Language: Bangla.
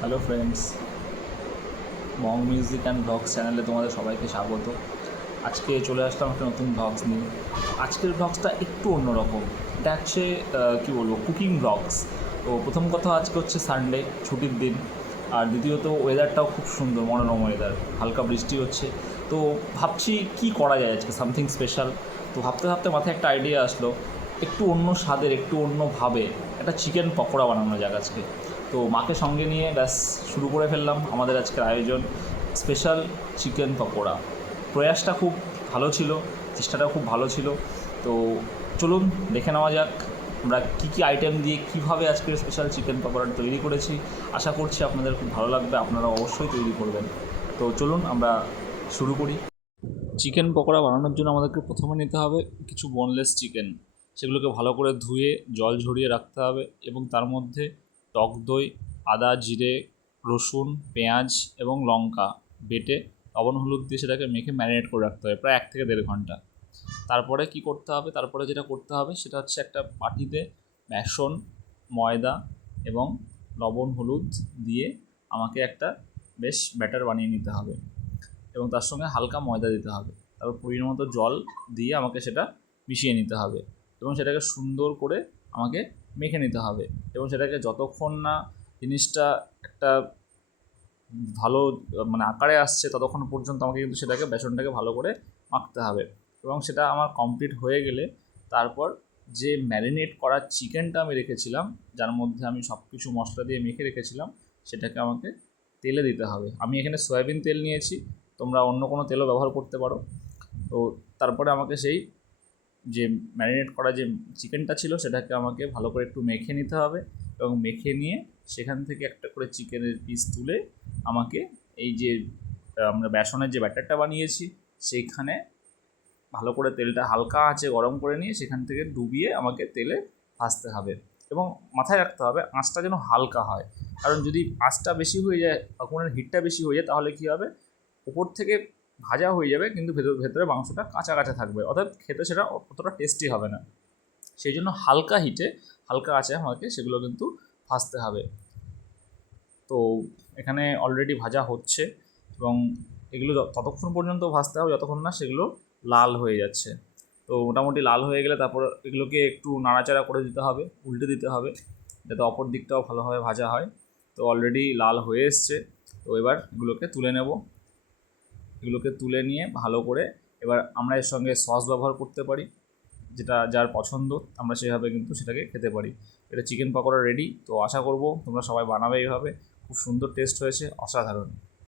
Hello friends, Mong music and vlogs চ্যানেলে তোমাদের সবাইকে স্বাগত। আজকে চলে আসলাম একটা নতুন ভ্লগস নিয়ে। আজকের ভ্লগসটা একটু অন্যরকম। এটা হচ্ছে কী বলবো, কুকিং ভ্লগস। তো প্রথম কথা, আজকে হচ্ছে সানডে, ছুটির দিন। আর দ্বিতীয়ত ওয়েদারটাও খুব সুন্দর, মনোরম ওয়েদার, হালকা বৃষ্টি হচ্ছে। তো ভাবছি কি করা যায় আজকে, সামথিং স্পেশাল। তো ভাবতে ভাবতে মাথায় একটা আইডিয়া আসলো, একটু অন্য স্বাদের, একটু অন্যভাবে একটা চিকেন পকোড়া বানানো যাক আজকে। তো মাকে সঙ্গে নিয়ে ব্যাস শুরু করে ফেললাম আমাদের আজকের আয়োজন, স্পেশাল চিকেন পকোড়া। প্রয়াসটা খুব ভালো ছিল, চেষ্টাটা খুব ভালো ছিল। তো চলুন দেখে নেওয়া যাক আমরা কী আইটেম দিয়ে কীভাবে আজকের স্পেশাল চিকেন পকোড়াটা তৈরি করেছি। আশা করছি আপনাদের খুব ভালো লাগবে, আপনারা অবশ্যই তৈরি করবেন। তো চলুন আমরা শুরু করি। চিকেন পকোড়া বানানোর জন্য আমাদেরকে প্রথমে নিতে হবে কিছু বোনলেস চিকেন। সেগুলোকে ভালো করে ধুয়ে জল ঝরিয়ে রাখতে হবে এবং তার মধ্যে টক দই, আদা, জিরে, রসুন, পেঁয়াজ এবং লঙ্কা বেটে লবণ হলুদ দিয়ে সেটাকে মেখে ম্যারিনেট করে রাখতে হবে প্রায় 1 থেকে 1.5 ঘন্টা। তারপরে কি করতে হবে, তারপরে যেটা করতে হবে সেটা হচ্ছে একটা বাটিতে বেসন, ময়দা এবং লবণ হলুদ দিয়ে আমাকে একটা বেশ ব্যাটার বানিয়ে নিতে হবে এবং তার সঙ্গে হালকা ময়দা দিতে হবে। তারপর পরিমাণ মতো জল দিয়ে আমাকে সেটা মিশিয়ে নিতে হবে এবং সেটাকে সুন্দর করে আমাকে মেখে নিতে হবে এবং সেটাকে যতক্ষণ না জিনিসটা একটা ভালো মানে আকারে আসছে ততক্ষণ পর্যন্ত আমাকে কিন্তু সেটাকে বেসনটাকে ভালো করে মাখতে হবে এবং সেটা আমার কমপ্লিট হয়ে গেলে তারপর যে ম্যারিনেট করা চিকেনটা আমি রেখেছিলাম, যার মধ্যে আমি সব কিছু মশলা দিয়ে মেখে রেখেছিলাম, সেটাকে আমাকে তেলে দিতে হবে। আমি এখানে সয়াবিন তেল নিয়েছি, তোমরা অন্য কোনো তেলও ব্যবহার করতে পারো। তো তারপরে আমাকে সেই যে ম্যারিনেট করা যে চিকেনটা ছিল সেটাকে আমাকে ভালো করে একটু মেখে নিতে হবে এবং মেখে নিয়ে সেখান থেকে একটা করে চিকেনের পিস তুলে আমাকে এই যে আমরা বেসনের যে ব্যাটারটা বানিয়েছি সেইখানে ভালো করে তেলটা হালকা আঁচে গরম করে নিয়ে সেখান থেকে ডুবিয়ে আমাকে তেলে ভাজতে হবে এবং মাথায় রাখতে হবে আঁচটা যেন হালকা হয়। কারণ যদি আঁচটা বেশি হয়ে যায়, আগুনের হিটটা বেশি হয়ে যায়, তাহলে কী হবে, উপর থেকে ভাজা হয়ে যাবে কিন্তু ভেতরে মাংসটা কাঁচা কাঁচা থাকবে, অর্থাৎ খেতে সেটা অতটা টেস্টি হবে না। সেই জন্য হালকা হিটে, হালকা আঁচে আমাকে সেগুলো কিন্তু ভাজতে হবে। তো এখানে অলরেডি ভাজা হচ্ছে এবং এগুলো ততক্ষণ পর্যন্ত ভাজতে হবে যতক্ষণ না সেগুলো লাল হয়ে যাচ্ছে। তো মোটামুটি লাল হয়ে গেলে তারপর এগুলোকে একটু নাড়াচাড়া করে দিতে হবে, উল্টে দিতে হবে যাতে অপর দিকটাও ভালোভাবে ভাজা হয়। তো অলরেডি লাল হয়ে এসছে। তো এবার এগুলোকে তুলে নেব। এগুলোকে তুলে নিয়ে ভালো করে এবার আমরা এর সঙ্গে সস ব্যবহার করতে পারি, যেটা যার পছন্দ আমরা সেভাবে কিন্তু সেটাকে খেতে পারি। এটা চিকেন পকোড়া রেডি। তো আশা করব তোমরা সবাই বানাবে এইভাবে, খুব সুন্দর টেস্ট হয়েছে, অসাধারণ।